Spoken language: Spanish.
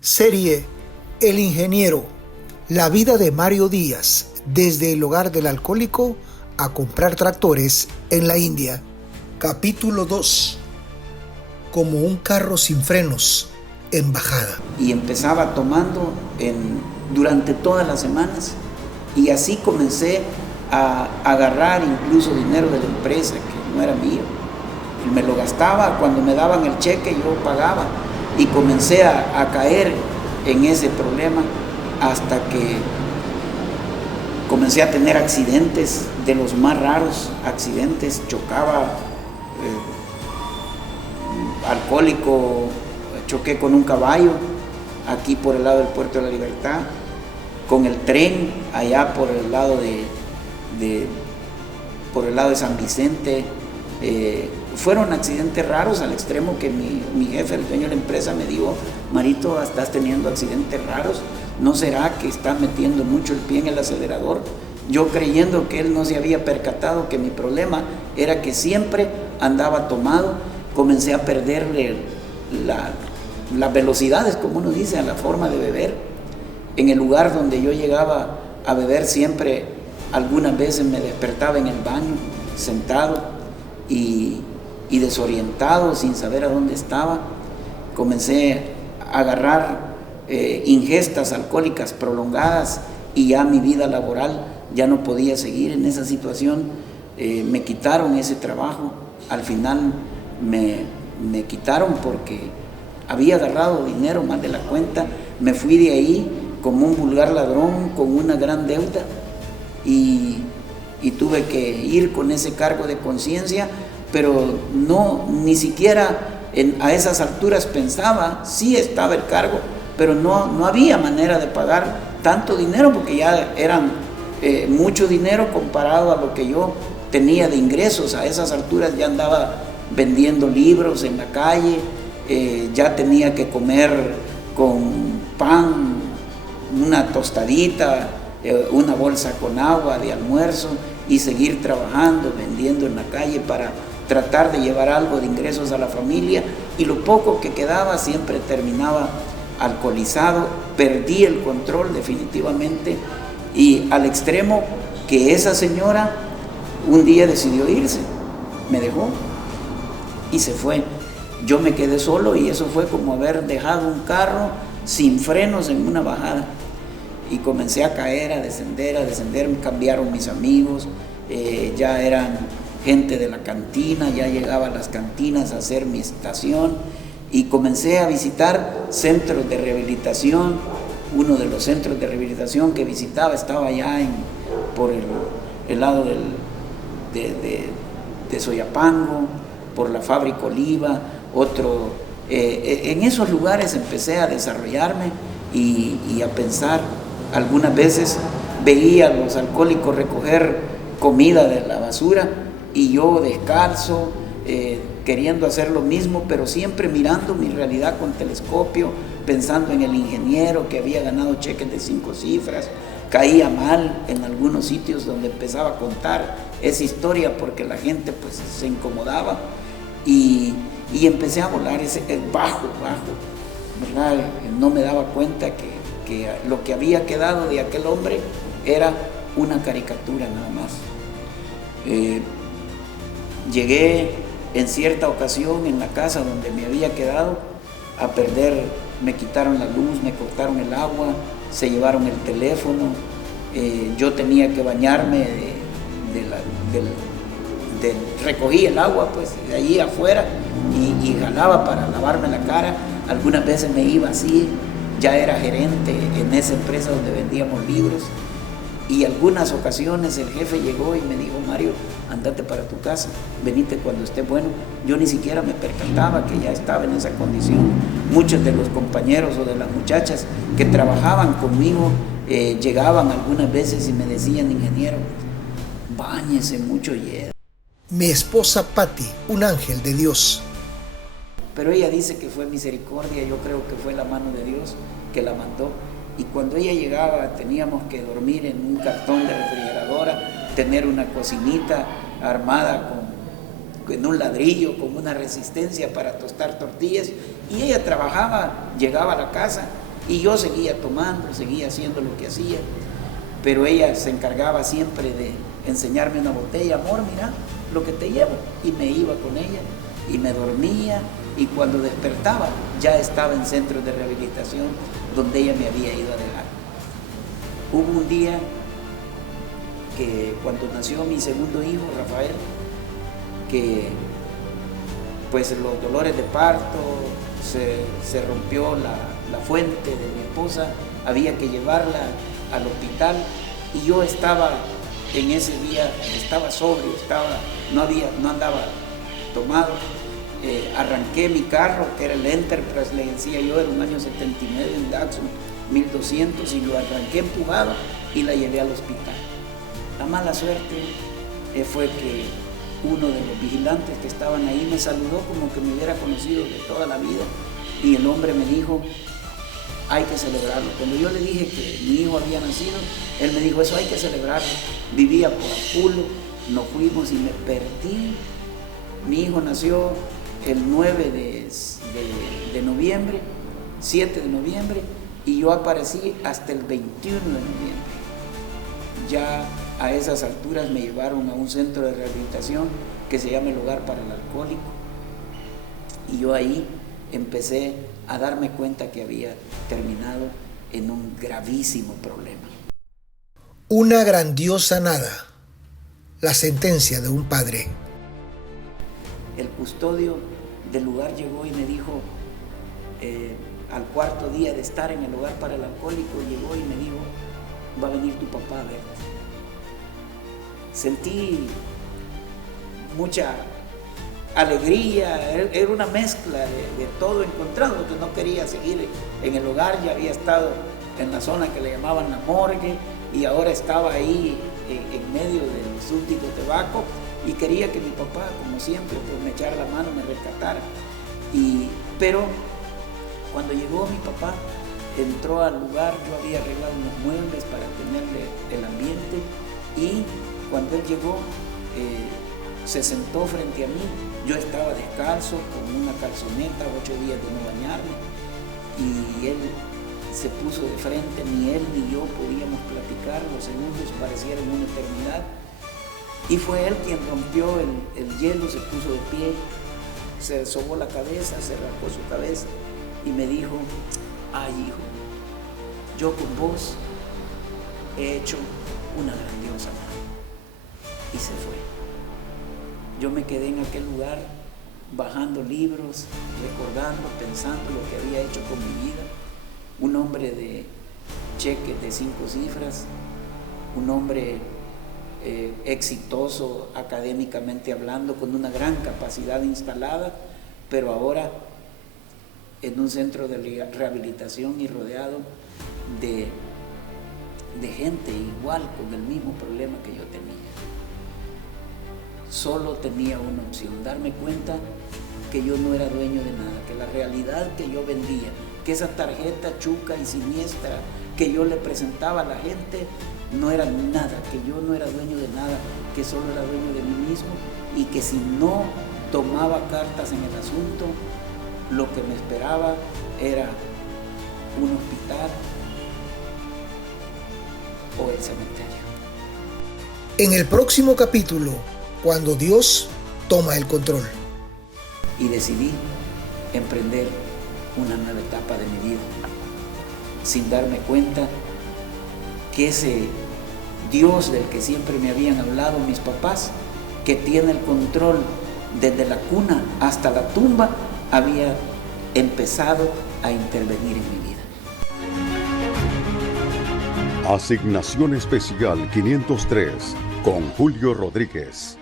Serie El Ingeniero, la vida de Mario Díaz, desde el hogar del alcohólico a comprar tractores en la India. Capítulo 2. Como un carro sin frenos, en bajada. Y empezaba tomando durante todas las semanas, y así comencé a agarrar incluso dinero de la empresa que no era mío. Me lo gastaba, cuando me daban el cheque yo pagaba, y comencé a caer en ese problema hasta que comencé a tener accidentes de los más raros accidentes. Chocaba, alcohólico, choqué con un caballo aquí por el lado del Puerto de la Libertad, con el tren allá por el lado de San Vicente. Fueron accidentes raros al extremo que mi jefe, el dueño de la empresa, me dijo: Marito, estás teniendo accidentes raros, ¿no será que estás metiendo mucho el pie en el acelerador? Yo, creyendo que él no se había percatado que mi problema era que siempre andaba tomado, comencé a perderle las velocidades, como uno dice, a la forma de beber. En el lugar donde yo llegaba a beber, siempre, algunas veces me despertaba en el baño, sentado y desorientado, sin saber a dónde estaba. Comencé a agarrar ingestas alcohólicas prolongadas, y ya mi vida laboral ya no podía seguir en esa situación. Me quitaron ese trabajo, al final me quitaron porque había agarrado dinero más de la cuenta. Me fui de ahí como un vulgar ladrón con una gran deuda, y tuve que ir con ese cargo de conciencia, pero ni siquiera a esas alturas pensaba. Sí estaba el cargo, pero no había manera de pagar tanto dinero, porque ya eran mucho dinero comparado a lo que yo tenía de ingresos. A esas alturas ya andaba vendiendo libros en la calle, ya tenía que comer con pan, una tostadita, una bolsa con agua de almuerzo, y seguir trabajando, vendiendo en la calle para tratar de llevar algo de ingresos a la familia, y lo poco que quedaba siempre terminaba alcoholizado. Perdí el control definitivamente, y al extremo que esa señora un día decidió irse, me dejó y se fue. Yo me quedé solo, y eso fue como haber dejado un carro sin frenos en una bajada, y comencé a caer, a descender, me cambiaron mis amigos, ya eran gente de la cantina, ya llegaba a las cantinas a hacer mi estación, y comencé a visitar centros de rehabilitación. Uno de los centros de rehabilitación que visitaba estaba allá por el lado de Soyapango, por la fábrica Oliva. En esos lugares empecé a desarrollarme y a pensar. Algunas veces veía a los alcohólicos recoger comida de la basura, y yo descalzo, queriendo hacer lo mismo, pero siempre mirando mi realidad con telescopio, pensando en el ingeniero que había ganado cheques de 5 cifras. Caía mal en algunos sitios donde empezaba a contar esa historia, porque la gente pues se incomodaba, y empecé a volar bajo, ¿verdad? No me daba cuenta que lo que había quedado de aquel hombre era una caricatura nada más. Llegué en cierta ocasión en la casa donde me había quedado a perder. Me quitaron la luz, me cortaron el agua, se llevaron el teléfono. Yo tenía que bañarme recogí el agua pues de allí afuera, y jalaba para lavarme la cara. Algunas veces me iba así. Ya era gerente en esa empresa donde vendíamos libros, y algunas ocasiones el jefe llegó y me dijo: Mario, andate para tu casa, venite cuando esté bueno. Yo ni siquiera me percataba que ya estaba en esa condición. Muchos de los compañeros o de las muchachas que trabajaban conmigo llegaban algunas veces y me decían: ingeniero, báñese mucho hielo. Mi esposa Patti, un ángel de Dios. Pero ella dice que fue misericordia. Yo creo que fue la mano de Dios que la mandó. Y cuando ella llegaba, teníamos que dormir en un cartón de refrigeradora, tener una cocinita armada en un ladrillo con una resistencia para tostar tortillas. Y ella trabajaba, llegaba a la casa Y yo seguía tomando, seguía haciendo lo que hacía, pero ella se encargaba siempre de enseñarme una botella. Amor, mira lo que te llevo. Y me iba con ella y me dormía, y cuando despertaba ya estaba en centros de rehabilitación donde ella me había ido a dejar. Hubo un día que cuando nació mi segundo hijo, Rafael, que pues los dolores de parto, se rompió la fuente de mi esposa, había que llevarla al hospital, y yo estaba en ese día, estaba sobrio, no andaba tomado. Arranqué mi carro, que era el Enterprise, le decía yo, era un año 79, en Datsun 1200, y lo arranqué empujado y la llevé al hospital. La mala suerte fue que uno de los vigilantes que estaban ahí me saludó como que me hubiera conocido de toda la vida, y el hombre me dijo: hay que celebrarlo. Cuando yo le dije que mi hijo había nacido, él me dijo: eso hay que celebrarlo. Vivía por Apulo, nos fuimos y me perdí. Mi hijo nació el 9 de noviembre, 7 de noviembre, y yo aparecí hasta el 21 de noviembre. Ya a esas alturas me llevaron a un centro de rehabilitación que se llama el Hogar para el Alcohólico, y yo ahí empecé a darme cuenta que había terminado en un gravísimo problema. Una grandiosa nada, la sentencia de un padre. El custodio del lugar llegó y me dijo, al cuarto día de estar en el Hogar para el Alcohólico, llegó y me dijo: va a venir tu papá a verte. Sentí mucha alegría, era una mezcla de todo encontrado, porque no quería seguir en el hogar. Ya había estado en la zona que le llamaban la morgue, y ahora estaba ahí en medio del súbdito tabaco, y quería que mi papá, como siempre, pues me echara la mano, me rescatara. Pero cuando llegó mi papá, entró al lugar, yo había arreglado unos muebles para tenerle el ambiente, y cuando él llegó, se sentó frente a mí. Yo estaba descalzo, con una calzoneta, 8 días de no bañarme, y él se puso de frente. Ni él ni yo podíamos platicar, los segundos parecieron una eternidad, y fue él quien rompió el hielo, se puso de pie, se sobó la cabeza, se rascó su cabeza y me dijo: ay, hijo, yo con vos he hecho una grandiosa mano. Y se fue. Yo me quedé en aquel lugar bajando libros, recordando, pensando lo que había hecho con mi vida. Un hombre de cheques de 5 cifras, un hombre exitoso académicamente hablando, con una gran capacidad instalada, pero ahora en un centro de rehabilitación y rodeado de gente igual, con el mismo problema que yo tenía. Solo tenía una opción: darme cuenta que yo no era dueño de nada, que la realidad que yo vendía, que esa tarjeta chuca y siniestra que yo le presentaba a la gente, no era nada, que yo no era dueño de nada, que solo era dueño de mí mismo, y que si no tomaba cartas en el asunto, lo que me esperaba era un hospital o el cementerio. En el próximo capítulo, cuando Dios toma el control. Y decidí emprender una nueva etapa de mi vida, sin darme cuenta que ese Dios del que siempre me habían hablado mis papás, que tiene el control desde la cuna hasta la tumba, había empezado a intervenir en mi vida. Asignación Especial 503 con Julio Rodríguez.